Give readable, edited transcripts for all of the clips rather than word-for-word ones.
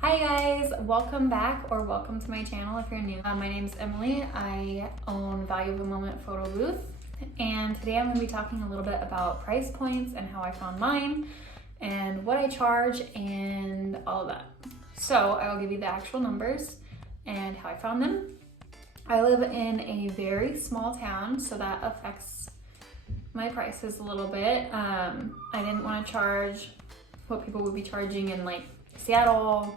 Hi guys, welcome back or welcome to my channel if you're new. My name's Emily. I own Value of a Moment Photo Booth, and today I'm going to be talking a little bit about price points and how I found mine and what I charge and all of that. So I will give you the actual numbers and how I found them. I live in a very small town, so that affects my prices a little bit. I didn't want to charge what people would be charging in like Seattle,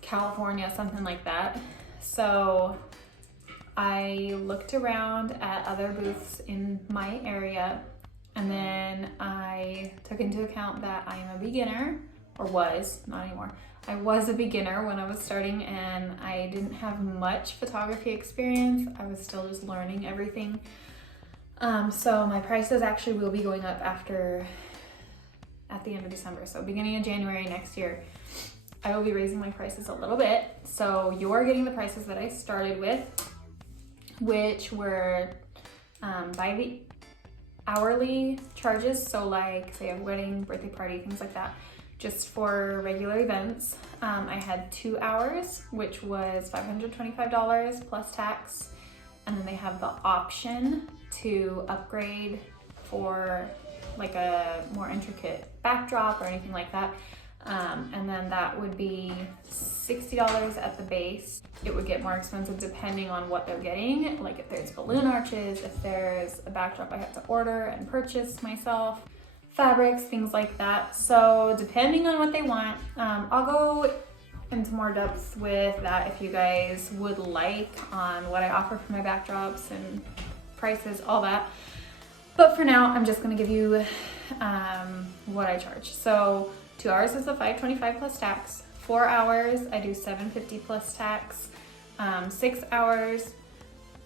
California, something like that. So I looked around at other booths in my area, and then I took into account that I am a beginner, or was, not anymore. I was a beginner when I was starting, and I didn't have much photography experience. I was still just learning everything. So my prices actually will be going up at the end of December. So beginning of January next year, I will be raising my prices a little bit. So you're getting the prices that I started with, which were by the hourly charges. So like say a wedding, birthday party, things like that. Just for regular events, I had 2 hours, which was $525 plus tax. And then they have the option to upgrade for like a more intricate backdrop or anything like that. And then that would be $60 at the base. It would get more expensive depending on what they're getting. Like if there's balloon arches, if there's a backdrop I have to order and purchase myself, fabrics, things like that. So depending on what they want, I'll go into more depth with that if you guys would like, on what I offer for my backdrops and prices, all that. But for now, I'm just gonna give you what I charge. So 2 hours is a $525 plus tax. 4 hours, I do $750 plus tax. 6 hours,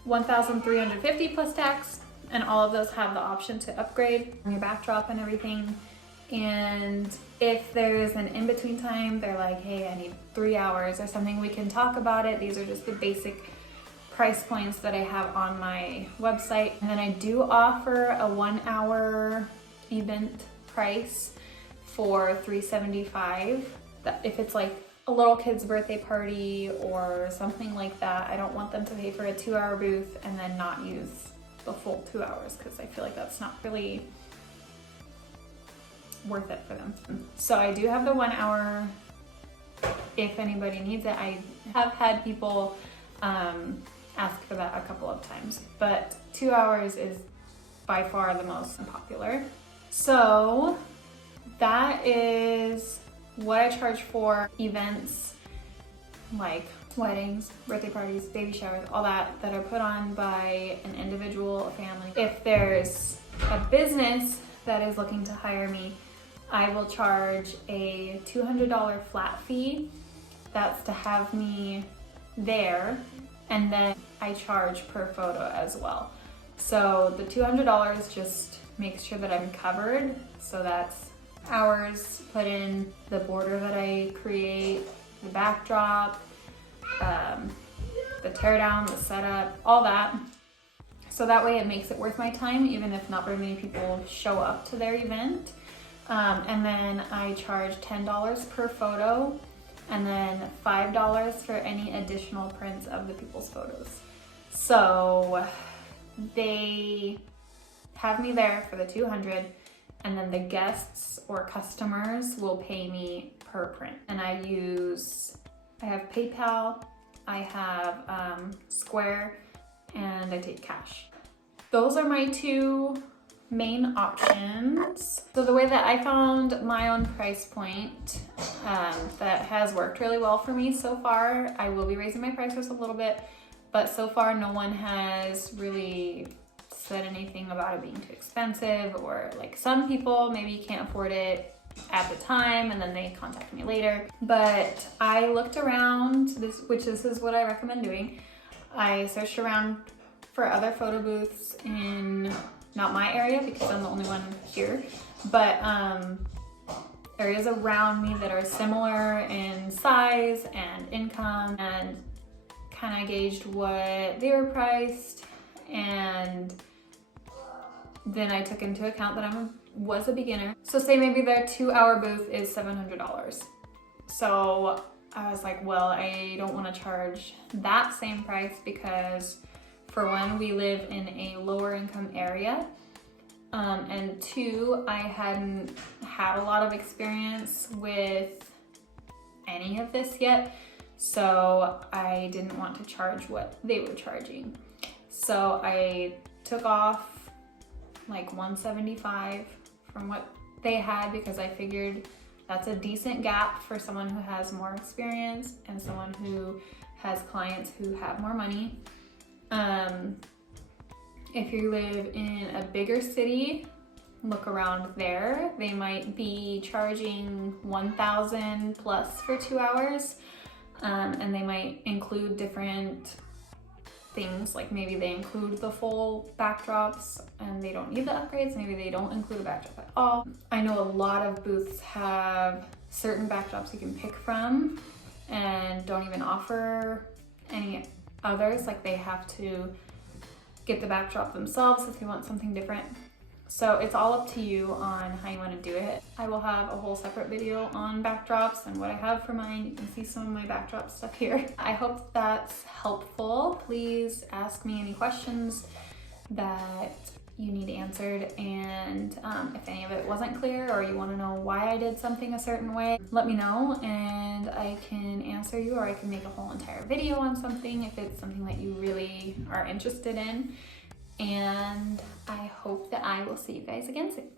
$1,350 plus tax. And all of those have the option to upgrade your backdrop and everything. And if there's an in-between time, they're like, hey, I need 3 hours or something, we can talk about it. These are just the basic price points that I have on my website. And then I do offer a 1 hour event price for $375. If it's like a little kid's birthday party or something like that, I don't want them to pay for a 2 hour booth and then not use the full 2 hours, because I feel like that's not really worth it for them. So I do have the 1 hour if anybody needs it. I have had people ask for that a couple of times, but 2 hours is by far the most popular. So that is what I charge for events like weddings, birthday parties, baby showers, all that are put on by an individual, a family. If there's a business that is looking to hire me, I will charge a $200 flat fee. That's to have me there, and then I charge per photo as well. So the $200 just makes sure that I'm covered. So that's hours put in, the border that I create, the backdrop, the teardown, the setup, all that. So that way it makes it worth my time, even if not very many people show up to their event. And then I charge $10 per photo, and then $5 for any additional prints of the people's photos. So they have me there for the $200, and then the guests or customers will pay me per print. And I have PayPal, I have Square, and I take cash. Those are my two main options. So the way that I found my own price point that has worked really well for me so far, I will be raising my prices a little bit, but so far no one has really said anything about it being too expensive, or like some people maybe can't afford it at the time and then they contact me later. But I looked around, this is what I recommend doing. I searched around for other photo booths in not my area because I'm the only one here, but areas around me that are similar in size and income, and kind of gauged what they were priced. And then I took into account that I was a beginner. So say maybe their 2 hour booth is $700. So I was like, well, I don't want to charge that same price because for one, we live in a lower income area. And two, I hadn't had a lot of experience with any of this yet. So I didn't want to charge what they were charging. So I took off like $175 from what they had because I figured that's a decent gap for someone who has more experience and someone who has clients who have more money. If you live in a bigger city, look around there. They might be charging $1,000 plus for 2 hours, and they might include different things, like maybe they include the full backdrops and they don't need the upgrades, maybe they don't include a backdrop at all. I know a lot of booths have certain backdrops you can pick from and don't even offer any others, like they have to get the backdrop themselves if they want something different. So it's all up to you on how you want to do it. I will have a whole separate video on backdrops and what I have for mine. You can see some of my backdrop stuff here. I hope that's helpful. Please ask me any questions that you need answered, and if any of it wasn't clear or you want to know why I did something a certain way, let me know and I can answer you, or I can make a whole entire video on something if it's something that you really are interested in. And I hope that I will see you guys again soon.